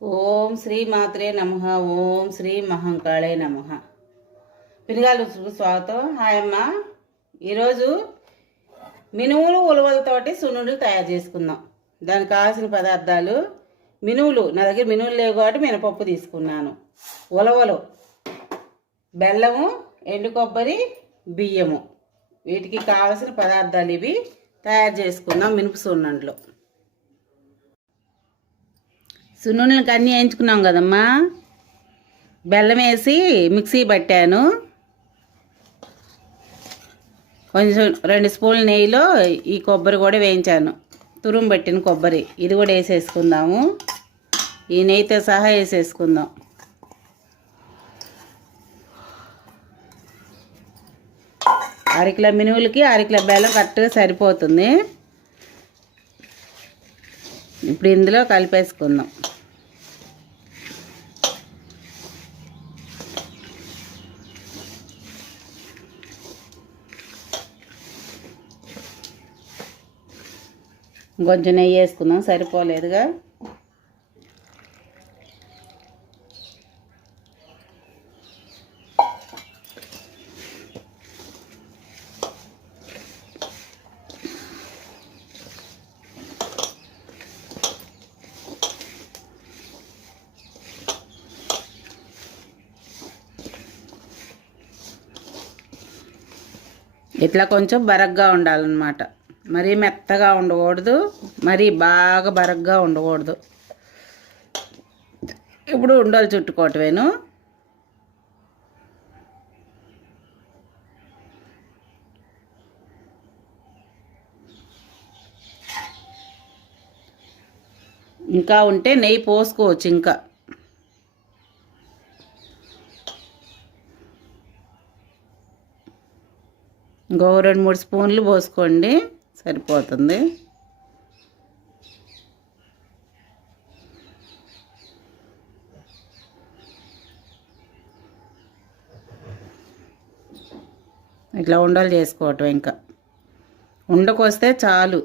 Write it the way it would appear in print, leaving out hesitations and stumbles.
ఓం శ్రీ మాత్రే నమః. ఓం శ్రీ మహంకాళే నమః. పినగాలు స్వాగతం. హాయ్ అమ్మ. ఈరోజు మినుములు ఉలవలతోటి సున్నుండలు తయారు చేసుకుందాం. దానికి కావాల్సిన పదార్థాలు: మినుములు, నా దగ్గర మినుములు లేవు కాబట్టి మినపప్పు తీసుకున్నాను, ఉలవలు, బెల్లము, ఎండు కొబ్బరి, బియ్యము. వీటికి కావాల్సిన పదార్థాలు ఇవి. తయారు చేసుకుందాం మినప సున్నుండలు. సున్నుండలకి అన్నీ వేయించుకున్నాం కదమ్మా. బెల్లం వేసి మిక్సీ పట్టాను. కొంచెం 2 స్పూన్ల నెయ్యిలో ఈ కొబ్బరి కూడా వేయించాను. తురుము పెట్టిన కొబ్బరి ఇది కూడా వేసేసుకుందాము. ఈ నెయ్యితో సహా వేసేసుకుందాం. అరకిలో మినుములకి అరకిలో బెల్లం కరెక్ట్గా సరిపోతుంది. ఇప్పుడు ఇందులో కలిపేసుకుందాం. కొంచెం నెయ్యి వేసుకుందాం, సరిపోలేదుగా. ఇట్లా కొంచెం బరగ్గా ఉండాలన్నమాట. మరీ మెత్తగా ఉండకూడదు, మరీ బాగా బరగ్గా ఉండకూడదు. ఇప్పుడు ఉండలు చుట్టుకోవటమేను. ఇంకా ఉంటే నెయ్యి పోసుకోవచ్చు. ఇంకా ఇంకో 2-3 స్పూన్లు పోసుకోండి, సరిపోతుంది. ఇట్లా ఉండలు చేసుకోవటం. ఇంకా ఉండకొస్తే చాలు.